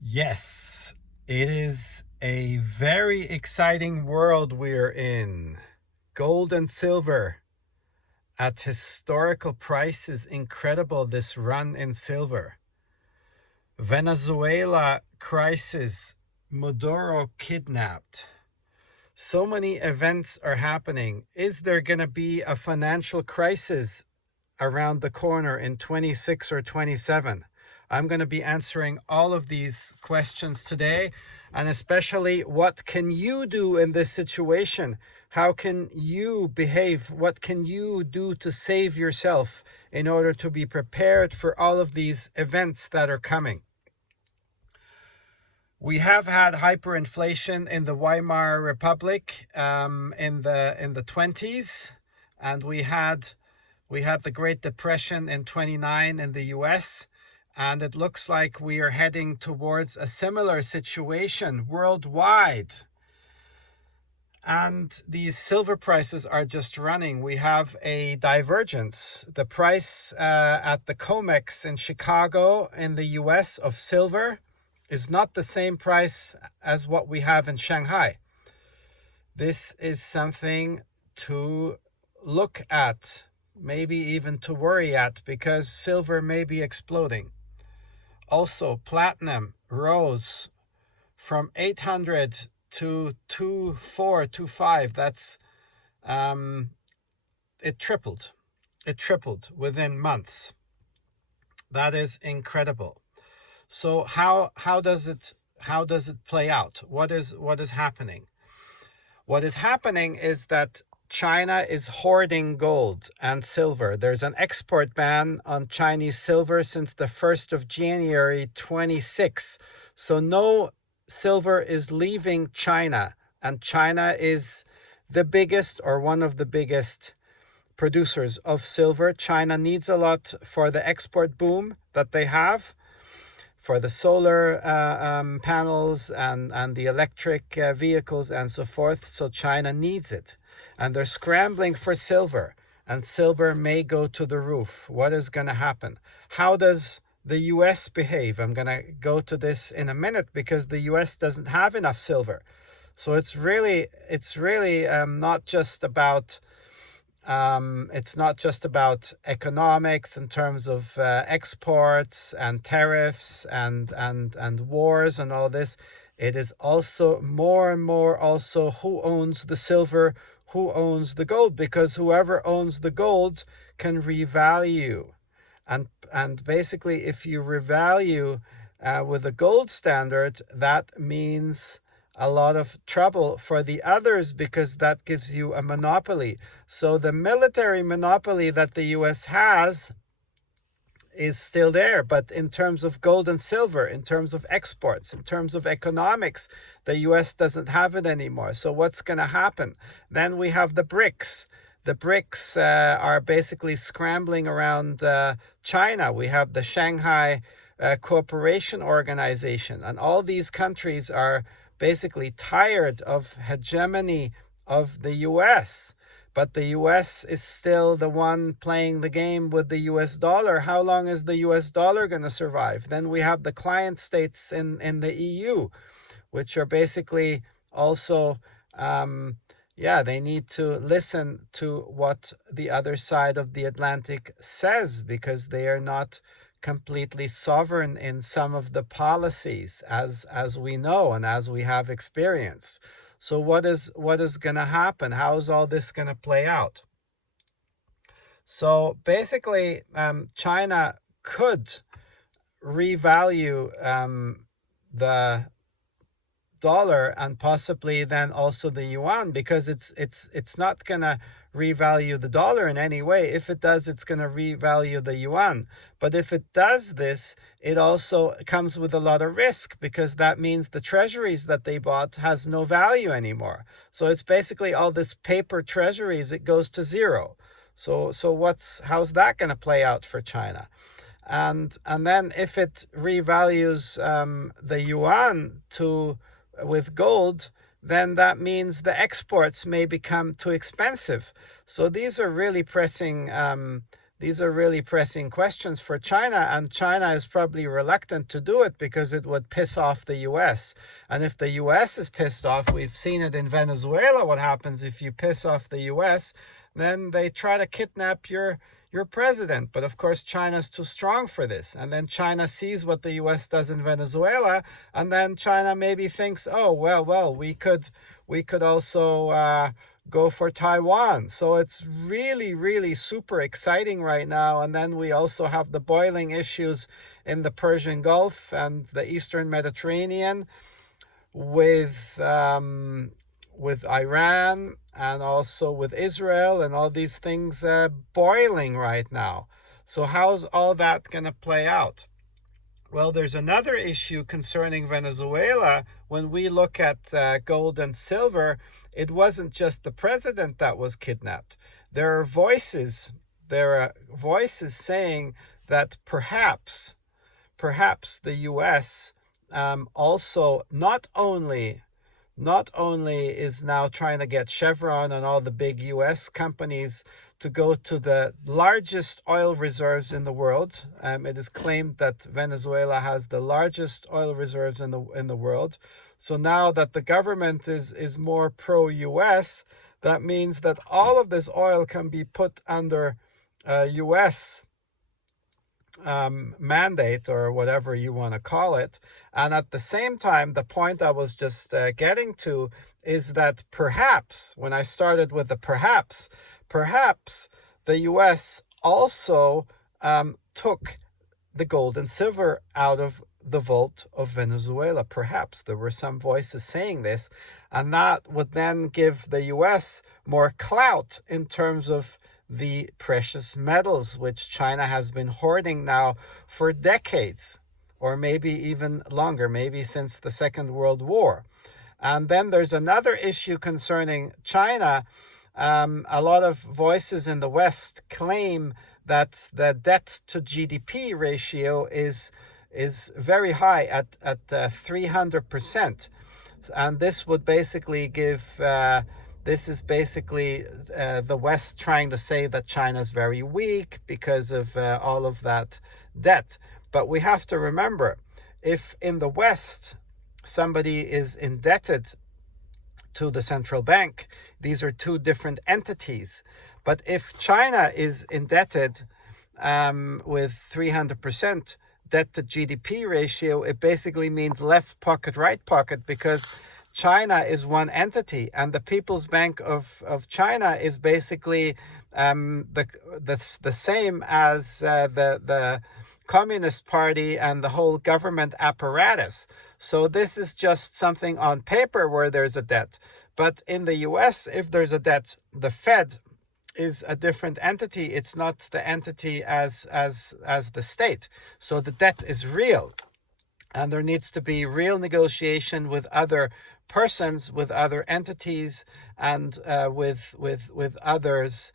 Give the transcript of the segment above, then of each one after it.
Yes, it is a very exciting world we're in. Gold and silver at historical prices. Incredible, this run in silver. Venezuela crisis. Maduro kidnapped. So many events are happening. Is there going to be a financial crisis around the corner in 26 or 27? I'm going to be answering all of these questions today, and especially what can you do in this situation? How can you behave? What can you do to save yourself in order to be prepared for all of these events that are coming? We have had hyperinflation in the Weimar Republic in the 20s, and we had the Great Depression in 29 in the US, and it looks like we are heading towards a similar situation worldwide. And these silver prices are just running. We have a divergence. The price at the COMEX in Chicago in the US of silver is not the same price as what we have in Shanghai. This is something to look at, maybe even to worry at, because silver may be exploding. Also, platinum rose from 800 to 2425. That's it tripled. It tripled within months. That is incredible. So how does it play out? What is happening? What is happening is that China is hoarding gold and silver. There's an export ban on Chinese silver since the 1st of January 26. So no silver is leaving China, and China is the biggest or one of the biggest producers of silver. China needs a lot for the export boom that they have, for the solar panels and the electric vehicles and so forth. So China needs it. And they're scrambling for silver. And silver may go to the roof. What is going to happen? How does the US behave? I'm going to go to this in a minute, because the US doesn't have enough silver. So it's really not just about economics in terms of exports and tariffs and wars and all this. It is also more and more also who owns the silver, who owns the gold, because whoever owns the gold can revalue. And basically, if you revalue with a gold standard, that means a lot of trouble for the others, because that gives you a monopoly. So the military monopoly that the US has is still there, but in terms of gold and silver, in terms of exports, in terms of economics, the US doesn't have it anymore. So what's going to happen? Then we have the BRICS. The BRICS are basically scrambling around China. We have the Shanghai Cooperation Organization, and all these countries are basically tired of hegemony of the US. But the US is still the one playing the game with the US dollar. How long is the US dollar going to survive? Then we have the client states in the EU, which are basically also, they need to listen to what the other side of the Atlantic says, because they are not completely sovereign in some of the policies, as we know and as we have experienced. So what is going to happen? How is all this going to play out? So basically, China could revalue the dollar and possibly then also the yuan, because it's not going to revalue the dollar in any way. If it does, it's going to revalue the yuan. But if it does this, it also comes with a lot of risk, because that means the treasuries that they bought has no value anymore. So it's basically all this paper treasuries, it goes to zero. So how's that going to play out for China? And then if it revalues the yuan with gold, then that means the exports may become too expensive. So these are really pressing These are really pressing questions for China, and China is probably reluctant to do it because it would piss off the US. And if the US is pissed off, we've seen it in Venezuela, what happens if you piss off the US, then they try to kidnap your president. But of course, China's too strong for this. And then China sees what the US does in Venezuela, and then China maybe thinks, oh, well, we could also go for Taiwan. So it's really, really super exciting right now. And then we also have the boiling issues in the Persian Gulf and the Eastern Mediterranean with Iran and also with Israel and all these things boiling right now. So how's all that going to play out? Well, there's another issue concerning Venezuela. When we look at gold and silver, it wasn't just the president that was kidnapped. There are voices saying that perhaps the U.S. Also not only is now trying to get Chevron and all the big U.S. companies to go to the largest oil reserves in the world. It is claimed that Venezuela has the largest oil reserves in the world. So now that the government is more pro-U.S., that means that all of this oil can be put under U.S. Mandate or whatever you want to call it. And at the same time, the point I was just getting to is that perhaps, when I started with the perhaps the U.S. also took the gold and silver out of the vault of Venezuela. Perhaps there were some voices saying this, and that would then give the U.S. more clout in terms of the precious metals, which China has been hoarding now for decades, or maybe even longer, maybe since the Second World War. And then there's another issue concerning China. A lot of voices in the West claim that the debt to GDP ratio is very high at 300%. And this would basically give this is basically the West trying to say that China is very weak because of all of that debt. But we have to remember, if in the West somebody is indebted to the central bank, these are two different entities. But if China is indebted with 300% debt to GDP ratio, it basically means left pocket, right pocket, because China is one entity, and the People's Bank of China is basically the same as the Communist Party and the whole government apparatus. So this is just something on paper where there's a debt. But in the US, if there's a debt, the Fed is a different entity. It's not the entity as the state. So the debt is real. And there needs to be real negotiation with other persons, with other entities, and with others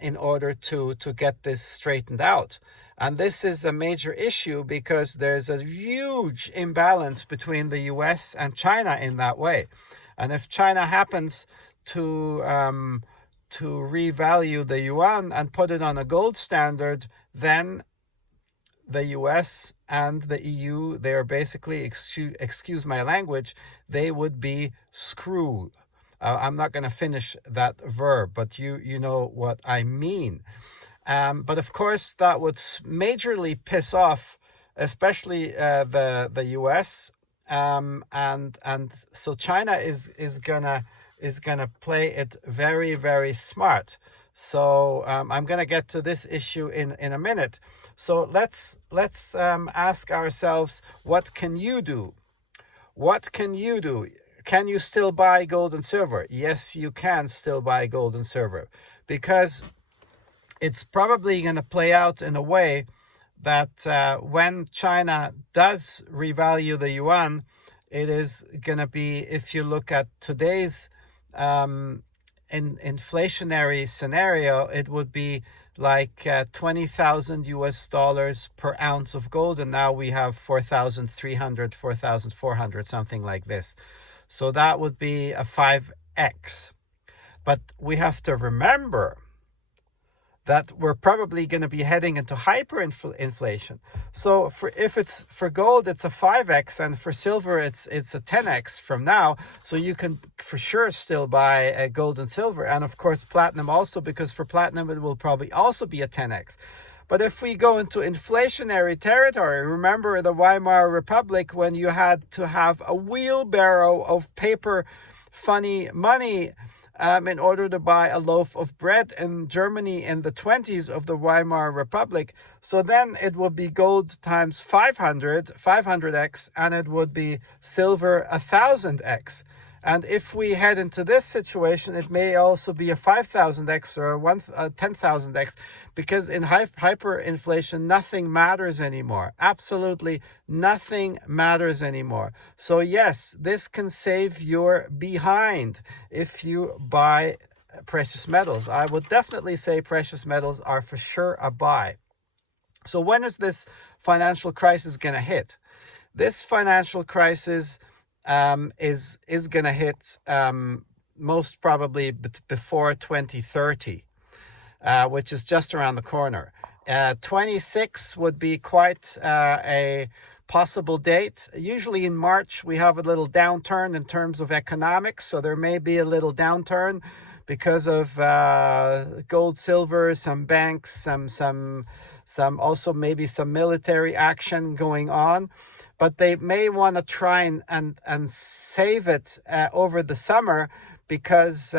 in order to get this straightened out. And this is a major issue because there's a huge imbalance between the US and China in that way. And if China happens to revalue the yuan and put it on a gold standard, then the US and the EU, they are basically, excuse my language, they would be screwed. I'm not going to finish that verb, but you know what I mean. But of course, that would majorly piss off, especially the US, and so China is gonna play it very, very smart. So I'm gonna get to this issue in a minute. So let's ask ourselves, what can you do? What can you do? Can you still buy gold and silver? Yes, you can still buy gold and silver, because it's probably going to play out in a way that when China does revalue the yuan, it is going to be, if you look at today's inflationary scenario, it would be like 20,000 US dollars per ounce of gold, and now we have 4,300, 4,400, something like this. So that would be a 5x. But we have to remember that we're probably going to be heading into hyperinflation. So if it's for gold, it's a 5x, and for silver, it's a 10x from now. So you can for sure still buy gold and silver, and of course platinum also, because for platinum it will probably also be a 10x. But if we go into inflationary territory, remember the Weimar Republic, when you had to have a wheelbarrow of paper funny money in order to buy a loaf of bread in Germany in the 20s of the Weimar Republic. So then it would be gold times 500x, and it would be silver 1000x. And if we head into this situation, it may also be a 5,000x or a 10,000x, because in hyperinflation, nothing matters anymore. Absolutely nothing matters anymore. So yes, this can save your behind if you buy precious metals. I would definitely say precious metals are for sure a buy. So when is this financial crisis going to hit? This financial crisis is going to hit most probably before 2030, which is just around the corner. 26 would be quite a possible date. Usually in March, we have a little downturn in terms of economics. So there may be a little downturn because of gold, silver, some banks, some also maybe some military action going on. But they may want to try and save it over the summer, because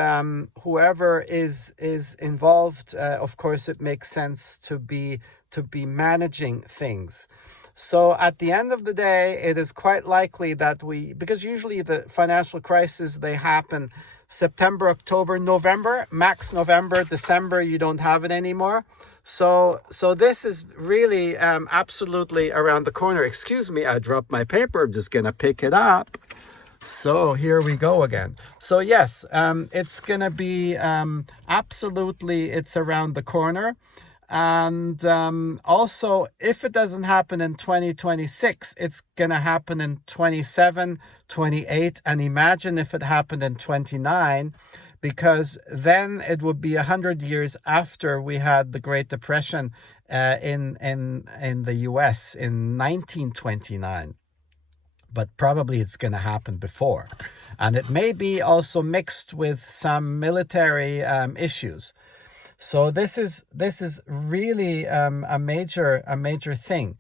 whoever is involved, of course, it makes sense to be managing things. So at the end of the day, it is quite likely that because usually the financial crises, they happen September, October, November, max November, December, you don't have it anymore. So this is really absolutely around the corner. Excuse me, I dropped my paper. I'm just going to pick it up. So here we go again. So yes, it's going to be absolutely, it's around the corner. And also, if it doesn't happen in 2026, it's going to happen in 27, 28. And imagine if it happened in 29, because then it would be 100 years after we had the Great Depression in the US in 1929. But probably it's going to happen before. And it may be also mixed with some military issues. So this is really a major thing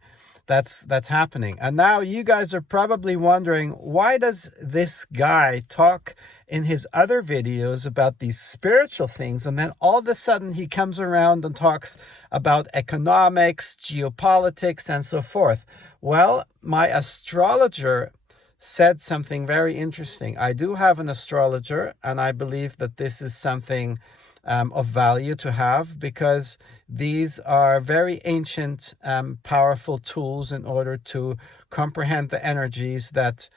that's happening. And now you guys are probably wondering, why does this guy talk in his other videos about these spiritual things, and then all of a sudden he comes around and talks about economics, geopolitics, and so forth? Well, my astrologer said something very interesting. I do have an astrologer, and I believe that this is something of value to have, because these are very ancient, powerful tools in order to comprehend the energies that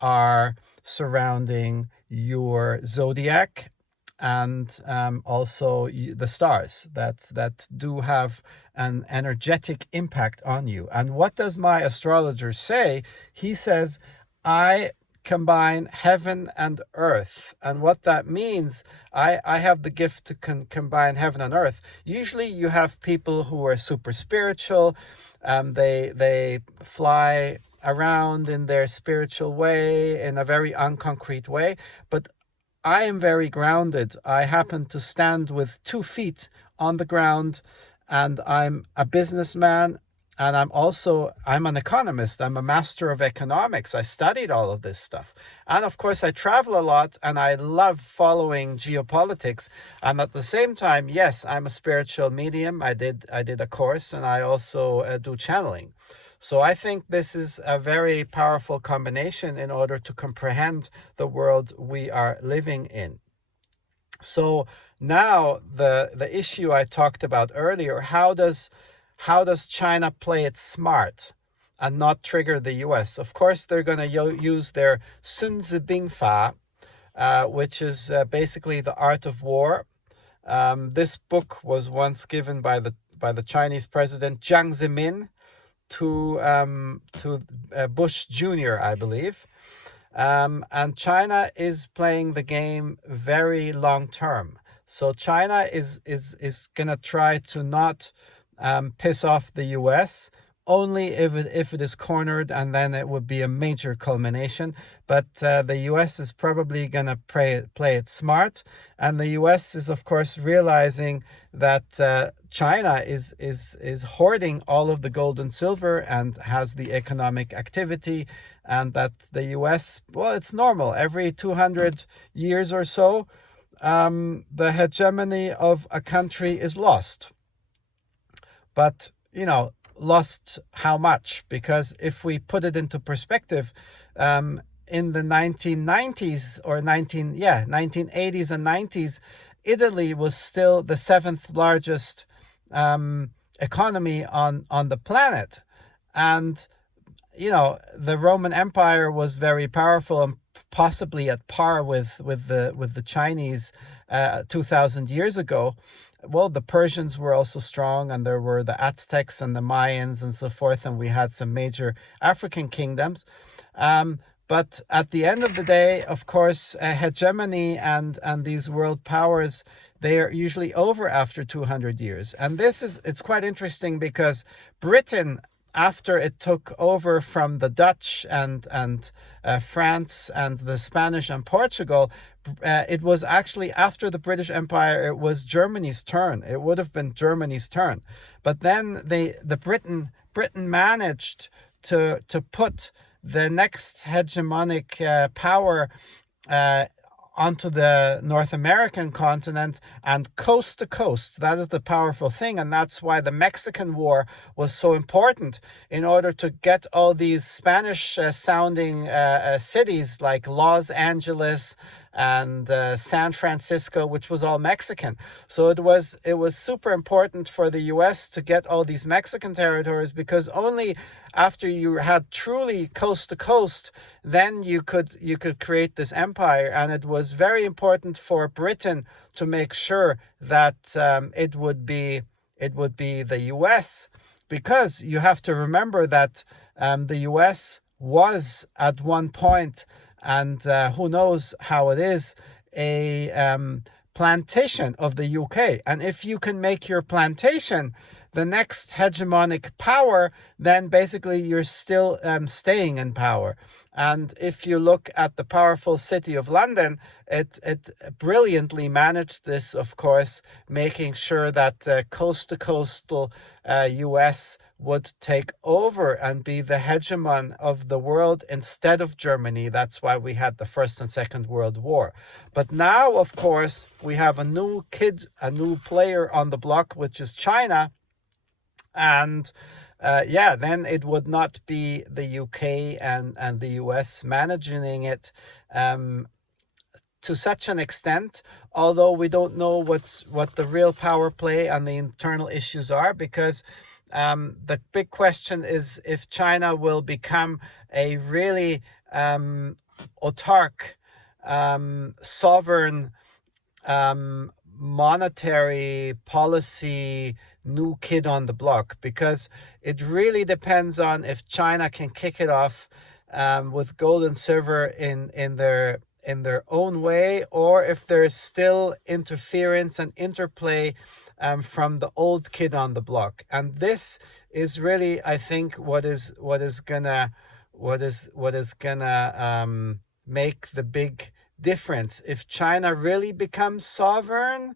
are surrounding your zodiac, and also the stars that do have an energetic impact on you. And what does my astrologer say? He says, I combine heaven and earth. And what that means, I have the gift to combine heaven and earth. Usually you have people who are super spiritual, they fly around in their spiritual way, in a very unconcrete way, but I am very grounded. I happen to stand with 2 feet on the ground, and I'm a businessman, and I'm an economist. I'm a master of economics. I studied all of this stuff. And of course, I travel a lot, and I love following geopolitics. And at the same time, yes, I'm a spiritual medium. I did a course, and I also do channeling. So I think this is a very powerful combination in order to comprehend the world we are living in. So now the issue I talked about earlier, how does China play it smart and not trigger the US? Of course, they're going to use their Sun Tzu Bing Fa, which is basically the art of war. This book was once given by the Chinese president Jiang Zemin to Bush Jr., I believe. And China is playing the game very long term. So China is gonna try to not piss off the US, only if it is cornered, and then it would be a major culmination. But the US is probably gonna play it smart, and the US is of course realizing that China is hoarding all of the gold and silver and has the economic activity, and that the US, well, it's normal every 200 years or so, the hegemony of a country is lost. But, lost how much? Because if we put it into perspective, in the 1990s or 1980s and 90s, Italy was still the seventh largest economy on the planet. And the Roman Empire was very powerful and possibly at par with the Chinese 2,000 years ago. Well, the Persians were also strong, and there were the Aztecs and the Mayans and so forth, and we had some major African kingdoms. But at the end of the day, of course, hegemony and these world powers, they are usually over after 200 years. And it's quite interesting because Britain, after it took over from the Dutch and France and the Spanish and Portugal, it was actually after the British Empire, it was Germany's turn. It would have been Germany's turn. But then Britain managed to put the next hegemonic power onto the North American continent and coast to coast. That is the powerful thing, and that's why the Mexican War was so important, in order to get all these Spanish sounding cities like Los Angeles and San Francisco, which was all Mexican. So it was super important for the US to get all these Mexican territories, because only after you had truly coast to coast, then you could create this empire. And it was very important for Britain to make sure that it would be the US, because you have to remember that the US was at one point, and who knows how it is, a plantation of the UK. And if you can make your plantation the next hegemonic power, then basically you're still staying in power. And if you look at the powerful city of London, it brilliantly managed this, of course, making sure that coast to coastal US would take over and be the hegemon of the world instead of Germany. That's why we had the First and Second World War. But now, of course, we have a new player on the block, which is China. And then it would not be the UK and the US managing it to such an extent, although we don't know what the real power play and the internal issues are, because the big question is if China will become a really autark, sovereign, monetary policy new kid on the block, because it really depends on if China can kick it off with gold and silver in their own way, or if there's still interference and interplay from the old kid on the block. And this is really, I think, what is gonna make the big difference, if China really becomes sovereign,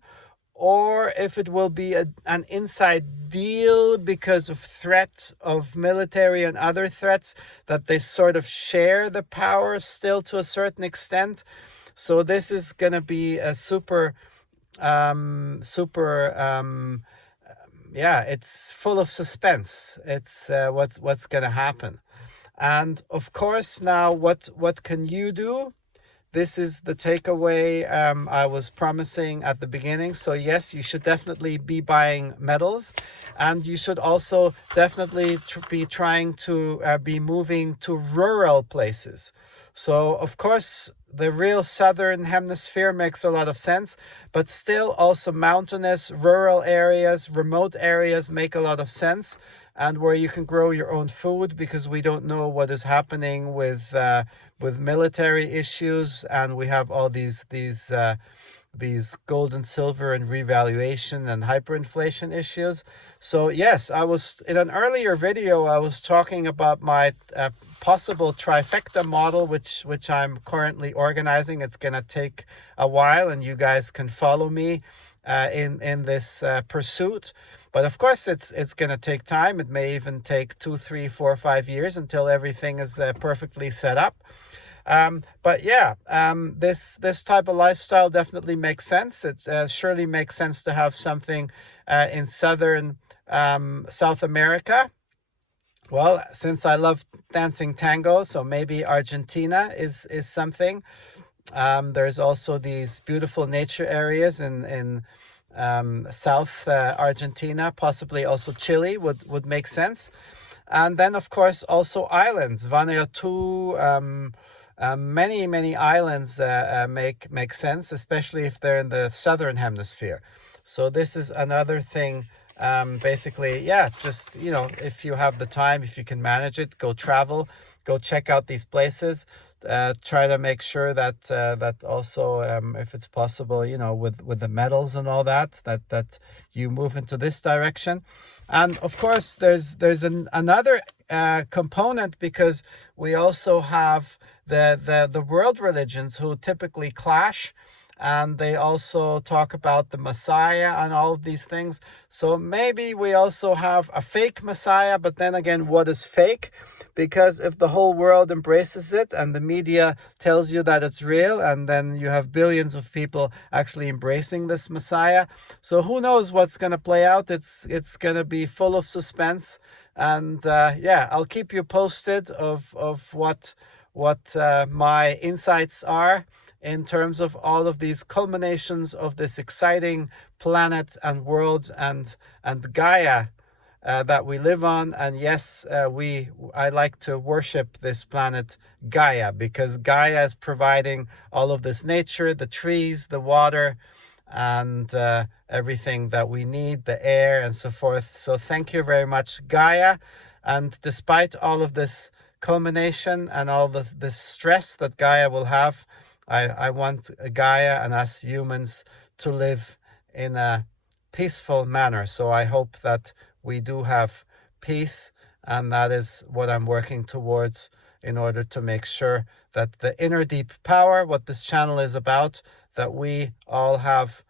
or if it will be an inside deal because of threat of military and other threats, that they sort of share the power still to a certain extent. So this is going to be a it's full of suspense. It's what's going to happen. And of course, now what can you do? This is the takeaway I was promising at the beginning. So yes, you should definitely be buying metals, and you should also definitely be trying to be moving to rural places. So of course, the real southern hemisphere makes a lot of sense, but still also mountainous, rural areas, remote areas make a lot of sense, and where you can grow your own food, because we don't know what is happening with military issues, and we have all these these gold and silver and revaluation and hyperinflation issues. So yes, I was in an earlier video, I was talking about my possible trifecta model, which I'm currently organizing. It's going to take a while, and you guys can follow me in this pursuit. But of course, it's going to take time. It may even take 2, 3, 4, 5 years until everything is perfectly set up. But yeah, this type of lifestyle definitely makes sense. It surely makes sense to have something in southern South America. Well, since I love dancing tango, so maybe Argentina is something. There's also these beautiful nature areas in South Argentina, possibly also Chile would make sense. And then, of course, also islands, Vanuatu, many islands make sense, especially if they're in the southern hemisphere. So this is another thing. Basically, yeah, just, if you have the time, if you can manage it, go travel, go check out these places. Try to make sure that that also, if it's possible, with the metals and all that you move into this direction. And of course, there's another component, because we also have the world religions who typically clash, and they also talk about the Messiah and all of these things. So maybe we also have a fake Messiah, but then again, what is fake? Because if the whole world embraces it and the media tells you that it's real, and then you have billions of people actually embracing this Messiah, so who knows what's going to play out? It's going to be full of suspense, and yeah, I'll keep you posted of what my insights are in terms of all of these culminations of this exciting planet and world and Gaia that we live on. And yes, I like to worship this planet Gaia, because Gaia is providing all of this nature, the trees, the water, and everything that we need, the air and so forth. So thank you very much, Gaia. And despite all of this culmination and all this stress that Gaia will have, I want Gaia and us humans to live in a peaceful manner. So I hope that we do have peace, and that is what I'm working towards, in order to make sure that the inner deep power, what this channel is about, that we all have,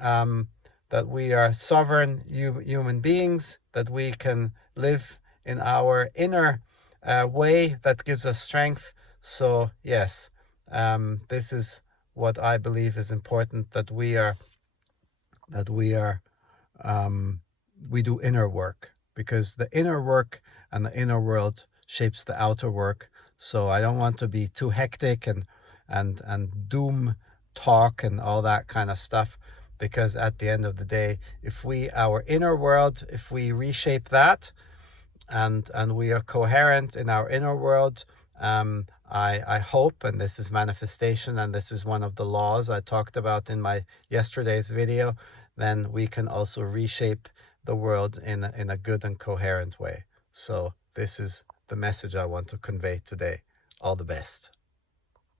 that we are sovereign human beings, that we can live in our inner way that gives us strength. So yes, this is what I believe is important, that we do inner work, because the inner work and the inner world shapes the outer work. So I don't want to be too hectic and doom talk and all that kind of stuff, because at the end of the day, if our inner world, if we reshape that, and we are coherent in our inner world, I hope, and this is manifestation, and this is one of the laws I talked about in my yesterday's video, then we can also reshape the world in a good and coherent way. So this is the message I want to convey today. All the best.